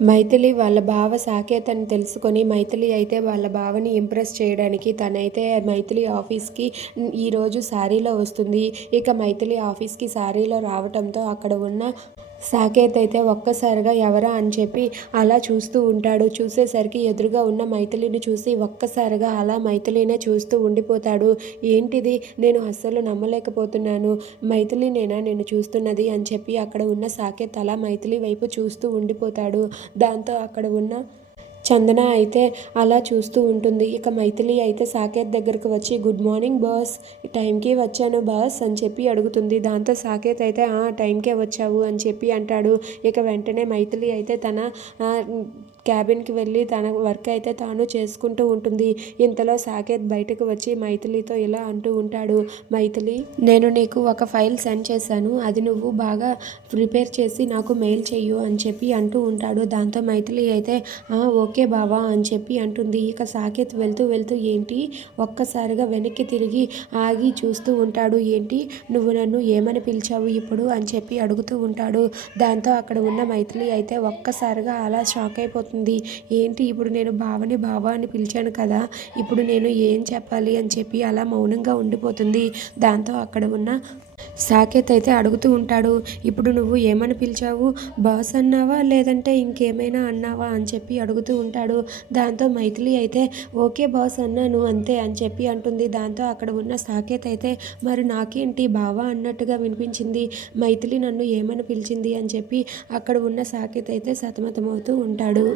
మైథిలి వాళ్ళ బావ సాకేత్ అని తెలుసుకొని మైథిలి అయితే వాళ్ళ బావని ఇంప్రెస్ చేయడానికి తనైతే మైథిలి ఆఫీస్కి ఈరోజు శారీలో వస్తుంది. ఇక మైథిలి ఆఫీస్కి శారీలో రావటంతో అక్కడ ఉన్న సాకేత్ అయితే ఒక్కసారిగా ఎవరా అని చెప్పి అలా చూస్తూ ఉంటాడు. చూసేసరికి ఎదురుగా ఉన్న మైథిలిని చూసి ఒక్కసారిగా అలా మైథిలినే చూస్తూ ఉండిపోతాడు. ఏంటిది, నేను అస్సలు నమ్మలేకపోతున్నాను, మైథిలినేనా నేను చూస్తున్నది అని చెప్పి అక్కడ ఉన్న సాకేత్ అలా మైథిలి వైపు చూస్తూ ఉండిపోతాడు. దాంతో అక్కడ ఉన్న చందన అయితే అలా చూస్తూ ఉంటుంది. ఇక మైథిలి అయితే సాకేత్ దగ్గరకు వచ్చి గుడ్ మార్నింగ్ బాస్, టైంకి వచ్చాను బాస్ అని చెప్పి అడుగుతుంది. దాంతో సాకేత్ అయితే టైంకే వచ్చావు అని చెప్పి అంటాడు. ఇక వెంటనే మైథిలి అయితే తన క్యాబిన్కి వెళ్ళి తన వర్క్ అయితే తాను చేసుకుంటూ ఉంటుంది. ఇంతలో సాకేత్ బయటకు వచ్చి మైథిలితో ఇలా అంటూ ఉంటాడు. మైథిలి, నేను నీకు ఒక ఫైల్ సెండ్ చేశాను, అది నువ్వు బాగా ప్రిపేర్ చేసి నాకు మెయిల్ చెయ్యు అని చెప్పి అంటూ ఉంటాడు. దాంతో మైథిలి అయితే ఓకే బావా అని చెప్పి అంటుంది. ఇక సాకేత్ వెళ్తూ వెళ్తూ ఏంటి, ఒక్కసారిగా వెనక్కి తిరిగి ఆగి చూస్తూ ఉంటాడు. ఏంటి, నువ్వు నన్ను ఏమని పిలిచావు ఇప్పుడు అని చెప్పి అడుగుతూ ఉంటాడు. దాంతో అక్కడ ఉన్న మైథిలి అయితే ఒక్కసారిగా అలా షాక్ అయిపోతుంది. ఏంటి, ఇప్పుడు నేను బావని బావా అని పిలిచాను కదా, ఇప్పుడు నేను ఏం చెప్పాలి అని చెప్పి అలా మౌనంగా ఉండిపోతుంది. దాంతో అక్కడ ఉన్న సాకేత్ అయితే అడుగుతూ ఉంటాడు. ఇప్పుడు నువ్వు ఏమని పిలిచావు, బాస్ అన్నావా లేదంటే ఇంకేమైనా అన్నావా అని చెప్పి అడుగుతూ ఉంటాడు. దాంతో మైథిలి అయితే ఓకే బాస్ అన్నాను అంతే అని చెప్పి అంటుంది. దాంతో అక్కడ ఉన్న సాకేత్ అయితే మరి నాకేంటి బావా అన్నట్టుగా వినిపించింది, మైథిలి నన్ను ఏమని పిలిచింది అని చెప్పి అక్కడ ఉన్న సాకేత్ అయితే సతమతమవుతూ ఉంటాడు.